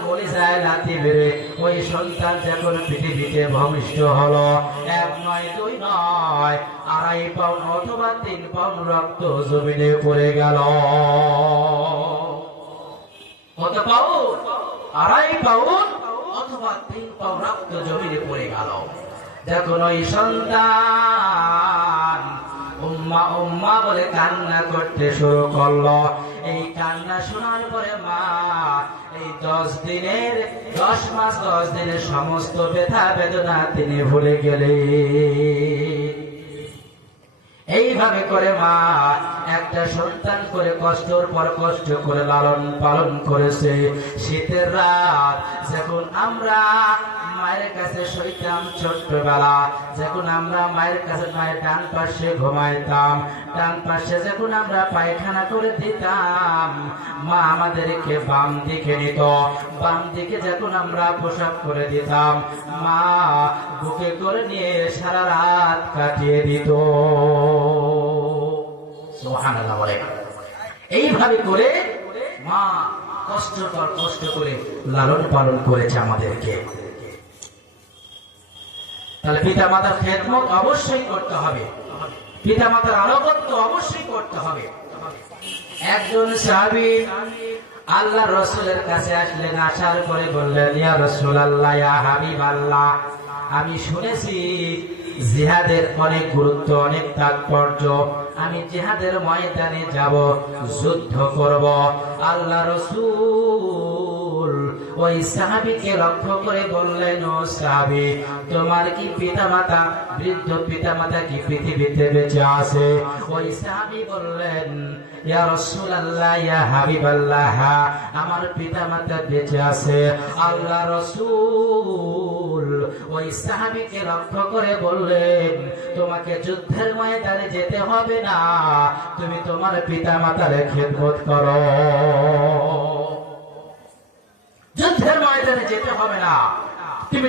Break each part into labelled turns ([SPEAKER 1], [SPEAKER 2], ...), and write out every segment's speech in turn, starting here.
[SPEAKER 1] কলিজায় লাথি ওই সন্তান যখন পৃথিবীতে হলো, এক নয়, দুই নয়, আড়াই পাউন্ড অথবা তিন পাউন্ড রক্ত জমিনে পড়ে গেল। কত পাউন্ড? আড়াই পাউন্ড অথবা তিন পাউন্ড রক্ত জমিনে পড়ে গেল। যখন ওই সন্তান উম্মা উম্মা বলে কান্না করতে শুরু করল এই কান্না শোনার পরে মা, এই দশ দিনের, দশ মাস, দশ দিনের সমস্ত ব্যথা বেদনা তিনি ভুলে গেলেন। এইভাবে করে মা, একটা সন্তান করে কষ্টর পর কষ্ট করে লালন পালন করেছে। শীতের রাত, যখন আমরা মায়ের কাছে শুইতাম ছোট্টবেলা। যখন আমরা মায়ের কাছে মায়ের ডান পাশে ঘুমাইতাম, ডান পাশে যখন আমরা পায়খানা করে দিতাম, মা আমাদেরকে বাম দিকে নিত। বাম দিকে যখন আমরা পোশাক করে দিতাম, মা বুকে করে নিয়ে সারা রাত কাটিয়ে দিত। এইভাবে করে মা কষ্ট পর কষ্ট করে লালন পালন করেছে আমাদেরকে। তাহলে পিতা মাতার খেদমত অবশ্যই করতে হবে। পিতা মাতার আনুগত্য অবশ্যই করতে হবে। একজন সাহাবী আল্লাহ রসুলের কাছে আসলেন, আসার পরে বললেন, ইয়া রসুল আল্লাহ ইয়া হাবিব আল্লাহ আমি শুনেছি জিহাদের অনেক গুরুত্ব, অনেক তাৎপর্য। আমি জিহাদের ময়দানে যাব, যুদ্ধ করব। আল্লাহ রসুল ওই সাহাবিকে লক্ষ্য করে বললেন, ও সাহাবি, তোমার কি পিতা মাতা বৃদ্ধ পিতা মাতা কি পৃথিবীতে বেঁচে আছে? ওই সাহাবি বললেন, ইয়া রাসূলুল্লাহ, ইয়া আমার পিতা বেঁচে আছে। আল্লাহ রসুল ওই সাহাবিকে লক্ষ্য করে বললেন, তোমাকে যুদ্ধের ময়দানে যেতে হবে না, তুমি তোমার পিতা মাতার খেদমত করো যুদ্ধের ময়দানে যেতে হবে না তুমি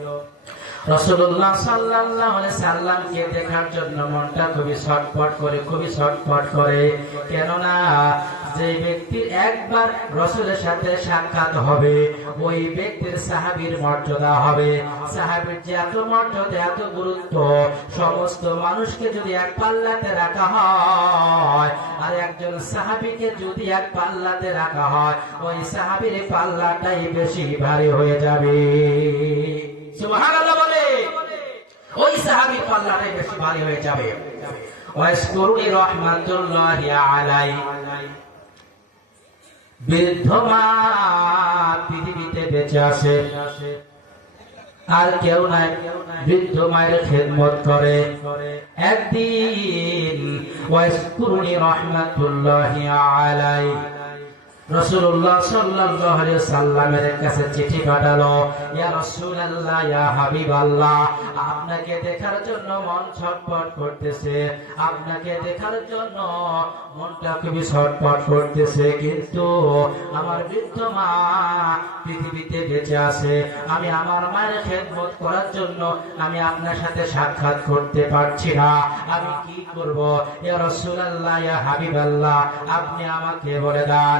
[SPEAKER 1] রসুল্লাহ সাল্লামকে দেখার জন্য মনটা খুবই করে খুবই করে। কেননা, যে একবার রসুলের সাথে সাক্ষাৎ হবে, ওই ব্যক্তির সাহাবীর মর্যাদা হবে। সাহাবীর যে এত মর্যাদা, এত গুরুত্ব, সমস্ত মানুষকে যদি এক পাল্লাতে রাখা হয়, আর একজন সাহাবীকে যদি এক পাল্লাতে রাখা হয়, ওই সাহাবীর পাল্লাটাই বেশি ভারী হয়ে যাবে। পৃথিবীতে বেঁচে আছে। আর কেউ নাই। বৃদ্ধ মায়ের খেদমত করে। একদিন ওয়াসকুরুনি আলাই আপনাকে দেখার জন্য মন ছটফট করতেছে, আপনাকে দেখার জন্য মনটা খুবই ছটফট করতেছে, কিন্তু আমার বৃদ্ধ মা পৃথিবীতে বেঁচে আছে, আমি আমার মায়ের খেদমত করার জন্য আমি আপনার সাথে সাক্ষাৎ করতে পারছি না, আমি কি করব? আপনি আমাকে বলে দেন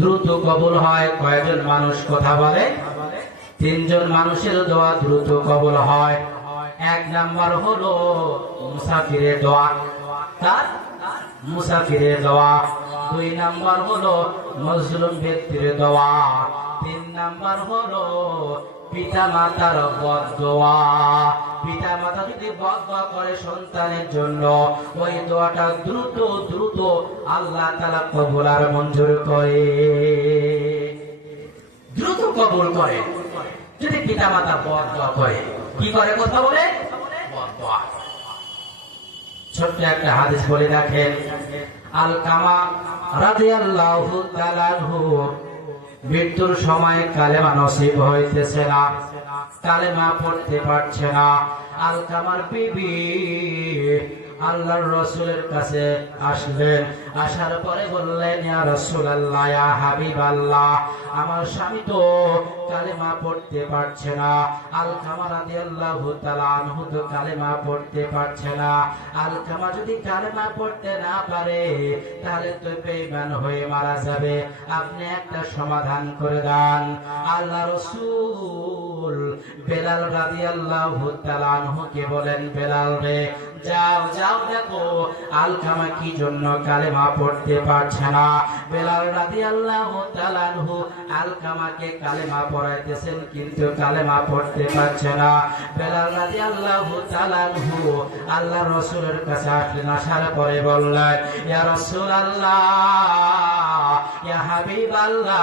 [SPEAKER 1] দ্রুত কবল হয়। কয়েকজন মানুষ কথা বলে? তিনজন মানুষের দোয়া দ্রুত কবল হয়। এক নাম্বার হলো মুসাফিরের দোয়া। তার মুসাফিরের দোয়া। দুই নাম্বার হলো মজলুম ব্যক্তির দোয়া। তিন নাম্বার হলো পিতা মাতার বদোয়া পিতা মাতা যদি বদয়া করে সন্তানের জন্য, ওই দোয়াটা দ্রুত দ্রুত আল্লাহ তালা কবুল আর মঞ্জুর করে। দ্রুত কবুল করে। যদি পিতা মাতা বদয়া করে, কি করে? কথা বলে। ছোট্ট একটা হাদিস বলে রাখেন, আল কামা রাদিয়াল্লাহু তাআলা আনহু, মৃত্যুর সময় কালেমা নসিব হইতেছে না, কালেমা পড়তে পারছে না। আল কামার বিবি আল্লাহর রসুলের কাছে আসলেন আসার পরে বললেন, ইয়া রাসূলুল্লাহ, ইয়া হাবিবাল্লাহ, আমার স্বামী তো কালেমা পড়তে পারছে না। আল কামা রাদিয়াল্লাহু তাআলা আনহু তো কালেমা পড়তে পারছে না। আল কামা যদি কালেমা পড়তে না পারে, তাহলে তো বেঈমান হয়ে মারা যাবে। আপনি একটা সমাধান করে দেন। আল্লাহ রসুল বেলাল রাদিয়াল্লাহু তাআলা আনহুকে বলেন, বেলাল রে যাও যাও দেখো আলকামা কি জন্য কালেমা পড়তে পারছে না? বেলাল রাদিয়াল্লাহু তাআলা আনহু আলকামাকে কালেমা পড়াইতেছেন, কিন্তু কালেমা পড়তে পারছে না। বেলাল রাদিয়াল্লাহু তাআলা আনহু আল্লাহ রাসূলের কাছে আসলেন, আসার পরে বললেন, ইয়া রাসূলুল্লাহ ইয়া হাবিবাল্লাহ,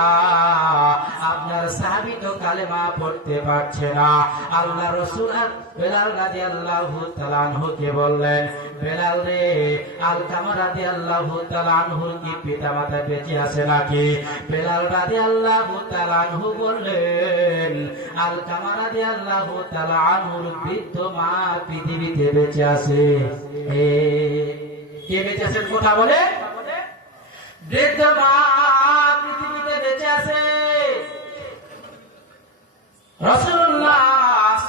[SPEAKER 1] আপনার সাহাবী তো কালেমা পড়তে পারছে না। আল্লাহ রাসূল বেলাল রাদিয়াল্লাহু তাআলা আনহুকে বললেন, বেলাল রে আলকামা রাদিয়াল্লাহু তাআলা আনহুর কি পিতামাতা বেঁচে আছে নাকি? বেলাল রাদিয়াল্লাহু তাআলা আনহু বললেন আলকামা রাদিয়াল্লাহু তাআলা আনহুর বৃদ্ধ মা পৃথিবীতে বেঁচে আছে। কে বেঁচে আছেন কথা বলে? বৃদ্ধ মা, পৃথিবীতে বেঁচে আছে। রসুল্লাহ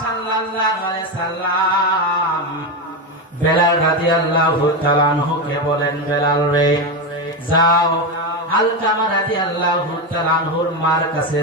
[SPEAKER 1] সাল্লাল্লাহু আলাইহি সাল্লাম বেলাল রাদিয়াল্লাহু তাআলা আনহুকে বলেন, বেলাল রে, যাও। আলকামা মার কাছে